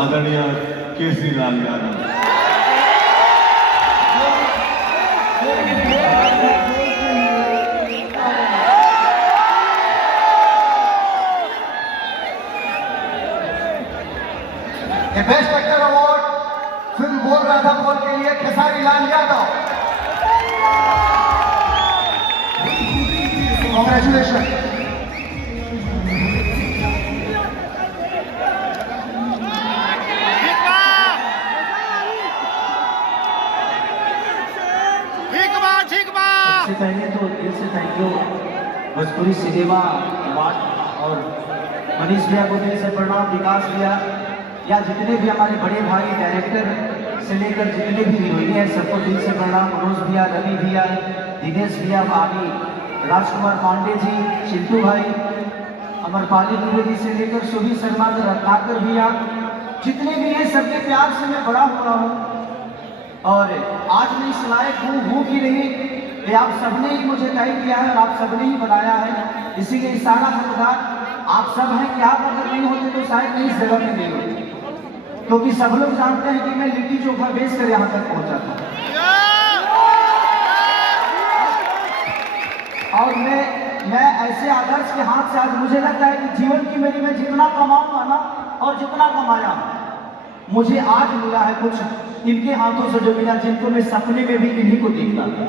आदरणीय Kesari Lal Yadav. Best actor award film Bol Radha बोल के लिए खेसारी लाल यादव। कांग्रेचुलेशन। सबसे पहले तो दिल से thank you Bhojpuri cinema award और मनीष भैया को दिल से प्रणाम, विकास भैया या जितने भी हमारे बड़े भाई डायरेक्टर से लेकर जितने भी हीरोइन हैं सबको दिल से प्रणाम। मनोज भैया, रवि भैया, दिनेश भैया, भाभी राजकुमार पांडे जी, चिंटू भाई, अमरपाली द्विवेदी से लेकर सुभी शर्मा, रत्नाकर भैया, जितने भी हैं सबके प्यार से मैं बड़ा हो रहा हूँ और आज मैं इस लायक हूँ कि नहीं ये आप सबने ही मुझे तय किया है और आप सबने ही बनाया है, इसीलिए सारा हकदार आप सब हैं। क्या अगर नहीं होते तो शायद मैं इस जगह में नहीं होती, क्योंकि सब लोग जानते हैं कि मैं लिट्टी चोखा बेच कर यहाँ तक पहुँचा था और मैं ऐसे आदर्श के हाथ से आज मुझे लगता है कि जीवन की मेरी मैं जितना कमाऊंगा ना और जितना कमाया मुझे आज मिला है कुछ इनके हाथों से जो मिला, जिनको मैं सपने में भी इन्हीं को देखता था।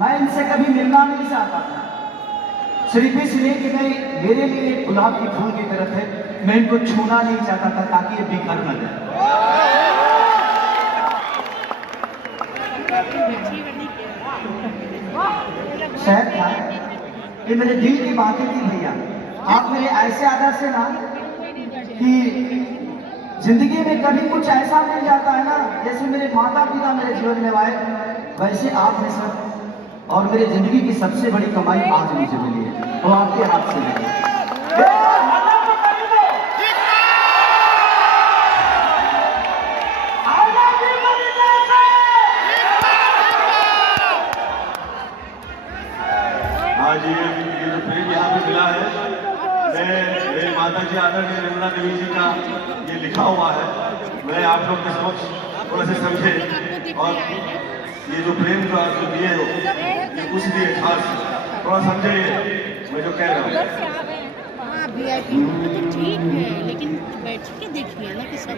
मैं इनसे कभी मिलना नहीं चाहता था, सिर्फ इसलिए कि मैं मेरे लिए एक गुलाब की फूल की तरफ है, मैं इनको छूना नहीं चाहता था ताकि ये बिखर न जाए। शायद था ये मेरे दिल की बातें थी भैया, आप मेरे ऐसे आदर से ना कि जिंदगी में कभी कुछ ऐसा मिल जाता है ना, जैसे मेरे माता पिता मेरे जीवन में आए वैसे आप हैं सर, और मेरी जिंदगी की सबसे बड़ी कमाई आज मुझे मिली है, वो आपके हाथ से मिली है। आज ये जो प्रेम यहाँ पे मिला है, मेरी माता जी आदरणीय निर्मला देवी जी का ये लिखा हुआ है, मैं आप लोग के समक्ष थोड़ा से समझे और ये जो प्रेम जो आप जो दिए हो ये कुछ दिए खास थोड़ा समझे मैं जो कह रहा हूँ। ठीक है लेकिन बैठ के देखिए ना कि सब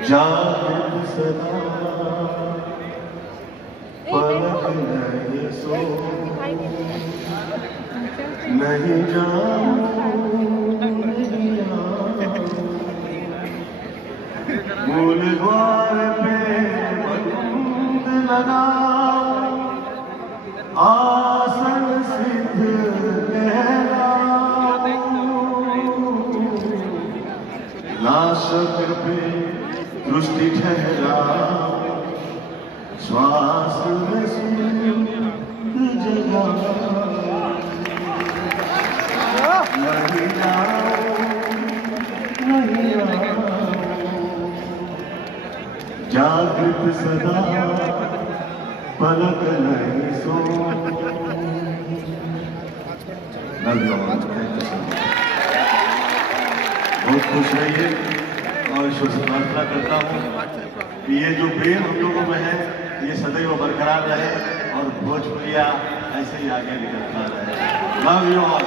नहीं मूल द्वार पे बंद लगा आसन सिद्ध नाशक पे दृष्टि ठहरा श्वास में जगा नहीं जागृत सदा पलक नहीं सो। बहुत खुश रहिए और ईश्वर से प्रार्थना करता हूँ कि ये जो प्रेम हम लोगों में है ये सदैव बरकरार रहे और भोजपुरिया ऐसे ही आगे निकलता रहे। Love you all.